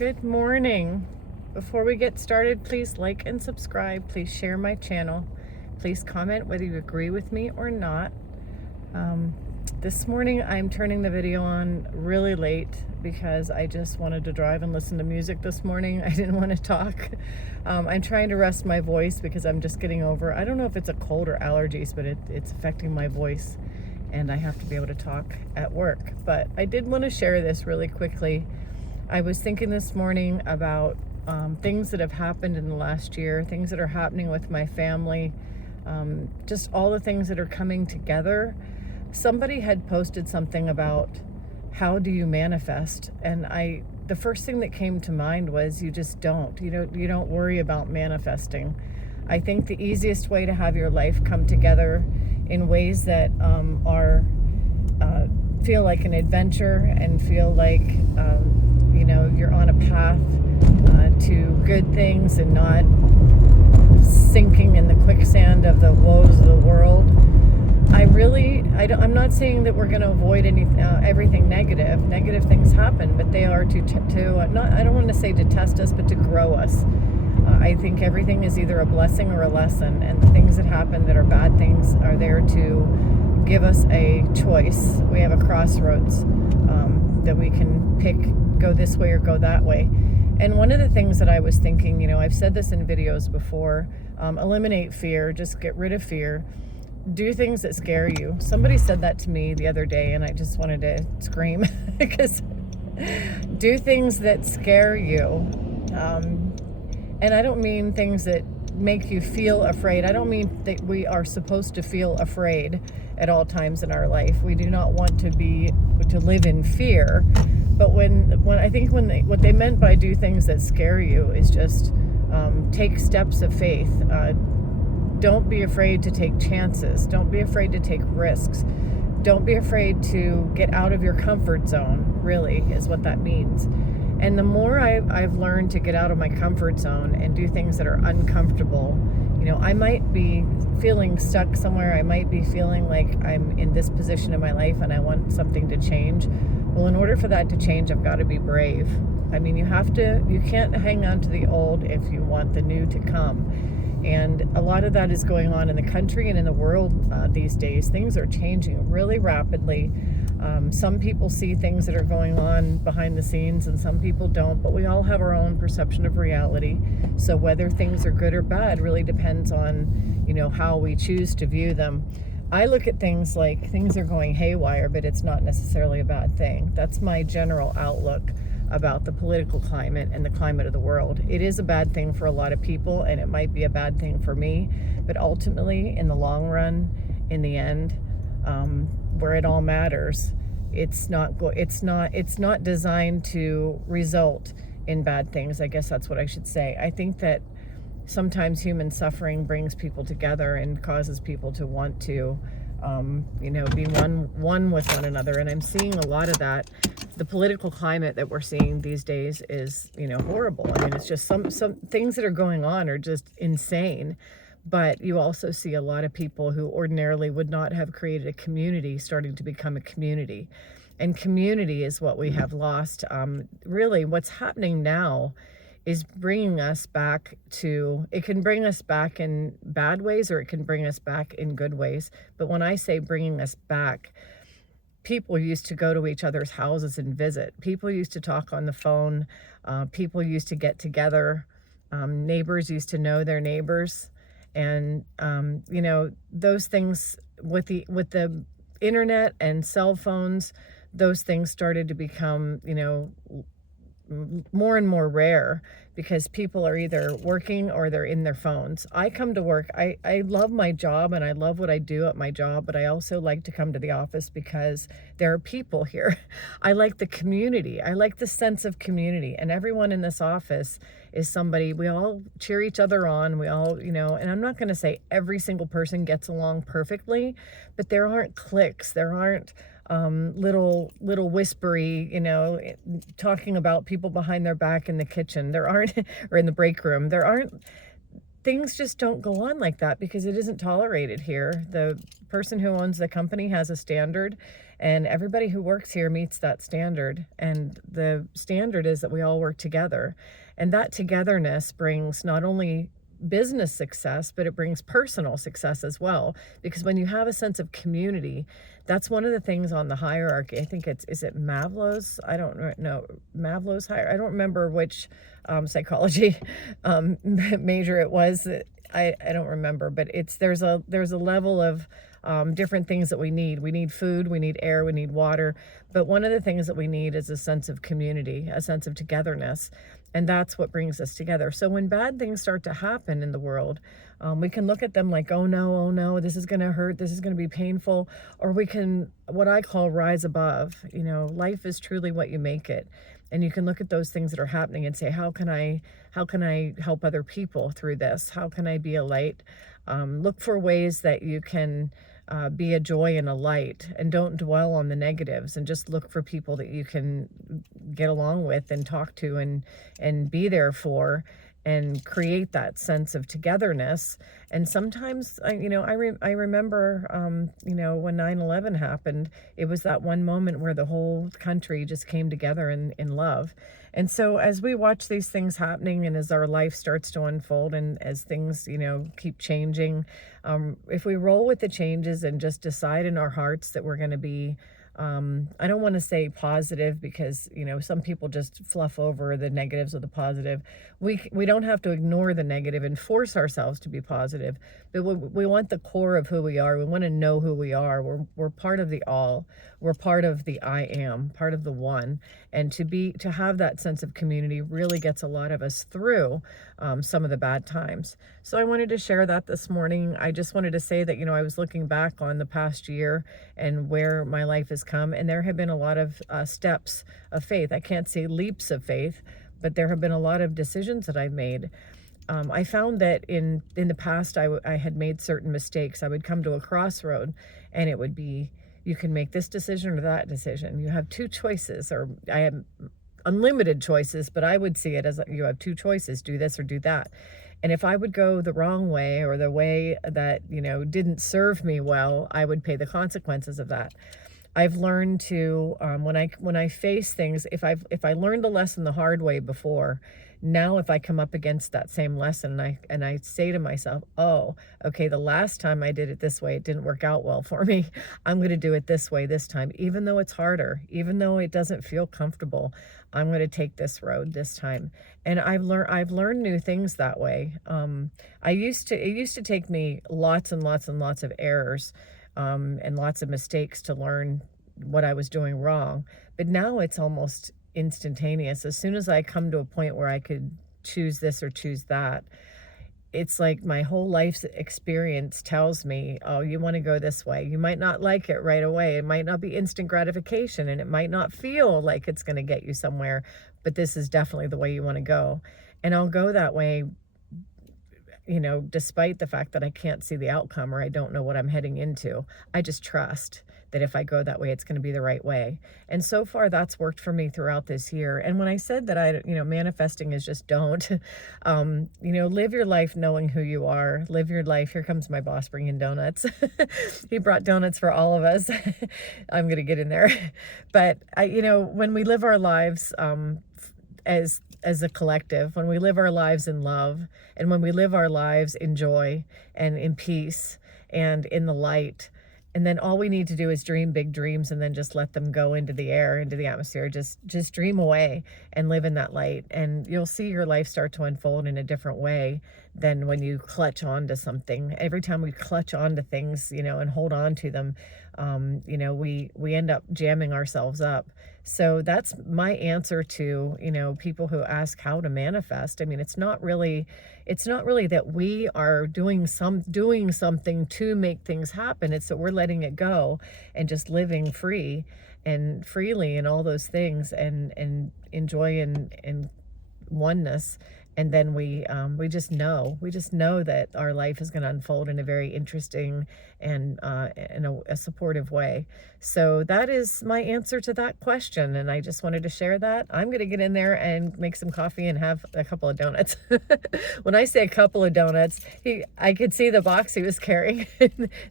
Good morning. Before we get started, please like and subscribe. Please share my channel. Please comment whether you agree with me or not. This morning I'm turning the video on really late because I just wanted to drive and listen to music this morning. I didn't want to talk. I'm trying to rest my voice because I'm just getting over, I don't know if it's a cold or allergies, but it's affecting my voice and I have to be able to talk at work. But I did want to share this really quickly. I was thinking this morning about things that have happened in the last year, things that are happening with my family, just all the things that are coming together. Somebody had posted something about how do you manifest, and the first thing that came to mind was you just don't. You don't worry about manifesting. I think the easiest way to have your life come together in ways that feel like an adventure and feel like you're on a path to good things and not sinking in the quicksand of the woes of the world. I'm not saying that we're going to avoid everything negative. Negative things happen, but they are I don't want to say to test us, but to grow us. I think everything is either a blessing or a lesson, and the things that happen that are bad things are there to give us a choice. We have a crossroads that we can pick, go this way or go that way. And one of the things that I was thinking, I've said this in videos before, eliminate fear, just get rid of fear. Do things that scare you. Somebody said that to me the other day and I just wanted to scream because do things that scare you. And I don't mean things that make you feel afraid. I don't mean that we are supposed to feel afraid at all times in our life. We do not want to live in fear. But what they meant by do things that scare you is just take steps of faith. Don't be afraid to take chances. Don't be afraid to take risks. Don't be afraid to get out of your comfort zone, really, is what that means. And the more I've learned to get out of my comfort zone and do things that are uncomfortable, I might be feeling stuck somewhere. I might be feeling like I'm in this position in my life and I want something to change. Well, in order for that to change, I've got to be brave. I mean, you can't hang on to the old if you want the new to come. And a lot of that is going on in the country and in the world these days. Things are changing really rapidly. Some people see things that are going on behind the scenes and some people don't, but we all have our own perception of reality. So whether things are good or bad really depends on, how we choose to view them. I look at things like things are going haywire, but it's not necessarily a bad thing. That's my general outlook about the political climate and the climate of the world. It is a bad thing for a lot of people, and it might be a bad thing for me, but ultimately, in the long run, in the end, where it all matters, it's not designed to result in bad things. I guess that's what I should say. I think that sometimes human suffering brings people together and causes people to want to be one with one another. And I'm seeing a lot of that. The political climate that we're seeing these days is, horrible. I mean, it's just some things that are going on are just insane. But you also see a lot of people who ordinarily would not have created a community starting to become a community. And community is what we have lost. Really, what's happening now is bringing us back it can bring us back in bad ways or it can bring us back in good ways. But when I say bringing us back, people used to go to each other's houses and visit. People used to talk on the phone. People used to get together. Neighbors used to know their neighbors. And, those things with the internet and cell phones, those things started to become, more and more rare because people are either working or they're in their phones. I come to work. I love my job and I love what I do at my job, but I also like to come to the office because there are people here. I like the community. I like the sense of community, and everyone in this office is somebody. We all cheer each other on. We all, and I'm not going to say every single person gets along perfectly, but there aren't cliques. There aren't little whispery, talking about people behind their back in the kitchen. There aren't, or in the break room. There aren't things just don't go on like that because it isn't tolerated here. The person who owns the company has a standard, and everybody who works here meets that standard. And the standard is that we all work together. And that togetherness brings not only business success, but it brings personal success as well. Because when you have a sense of community, that's one of the things on the hierarchy. I think is it Maslow's? I don't know. Maslow's hierarchy. I don't remember which psychology major it was. I don't remember, but there's a level of different things that we need. We need food, we need air, we need water. But one of the things that we need is a sense of community, a sense of togetherness. And that's what brings us together. So when bad things start to happen in the world, we can look at them like, oh no, this is going to hurt, this is going to be painful. Or we can, what I call, rise above. Life is truly what you make it. And you can look at those things that are happening and say, how can I help other people through this? How can I be a light? Look for ways that you can be a joy and a light, and don't dwell on the negatives, and just look for people that you can get along with and talk to and be there for, and create that sense of togetherness. And sometimes, I remember, when 9/11 happened, it was that one moment where the whole country just came together in love. And so as we watch these things happening, and as our life starts to unfold, and as things, keep changing, if we roll with the changes and just decide in our hearts that we're going to be, I don't want to say positive, because some people just fluff over the negatives with the positive. We don't have to ignore the negative and force ourselves to be positive, but we want the core of who we are. We want to know who we are. We're part of the all. We're part of the I am, part of the one. And to have that sense of community really gets a lot of us through some of the bad times. So I wanted to share that this morning. I just wanted to say that I was looking back on the past year and where my life has come, and there have been a lot of steps of faith. I can't say leaps of faith, but there have been a lot of decisions that I've made. I found that in the past, I had made certain mistakes. I would come to a crossroad, and it would be, you can make this decision or that decision. You have two choices, or I have unlimited choices, but I would see it as you have two choices, do this or do that. And if I would go the wrong way, or the way that, didn't serve me well, I would pay the consequences of that. I've learned to, when I face things, if I learned the lesson the hard way before, now if I come up against that same lesson, and I say to myself, oh, okay, the last time I did it this way, it didn't work out well for me. I'm going to do it this way this time, even though it's harder, even though it doesn't feel comfortable. I'm going to take this road this time. And I've learned new things that way. It used to take me lots and lots and lots of errors, and lots of mistakes to learn what I was doing wrong. But now it's almost instantaneous. As soon as I come to a point where I could choose this or choose that, it's like my whole life's experience tells me, oh, you want to go this way. You might not like it right away. It might not be instant gratification, and it might not feel like it's going to get you somewhere, but this is definitely the way you want to go. And I'll go that way, despite the fact that I can't see the outcome, or I don't know what I'm heading into. I just trust that if I go that way, it's going to be the right way. And so far, that's worked for me throughout this year. And when I said that manifesting is just don't, live your life knowing who you are. Live your life. Here comes my boss bringing donuts. He brought donuts for all of us. I'm going to get in there. But when we live our lives, as a collective, when we live our lives in love, and when we live our lives in joy and in peace and in the light, and then all we need to do is dream big dreams, and then just let them go into the air, into the atmosphere. Just dream away and live in that light, and you'll see your life start to unfold in a different way than when you clutch onto something. Every time we clutch onto things, and hold on to them, we end up jamming ourselves up. So that's my answer to, people who ask how to manifest. I mean, it's not really that we are doing something to make things happen. It's that we're letting it go and just living free and freely and all those things, and enjoy and oneness, And then we just know that our life is going to unfold in a very interesting and in a supportive way. So that is my answer to that question, and I just wanted to share that. I'm going to get in there and make some coffee and have a couple of donuts. When I say a couple of donuts, I could see the box he was carrying.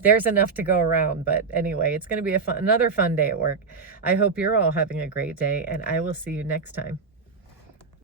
There's enough to go around. But anyway, it's going to be another fun day at work. I hope you're all having a great day, and I will see you next time.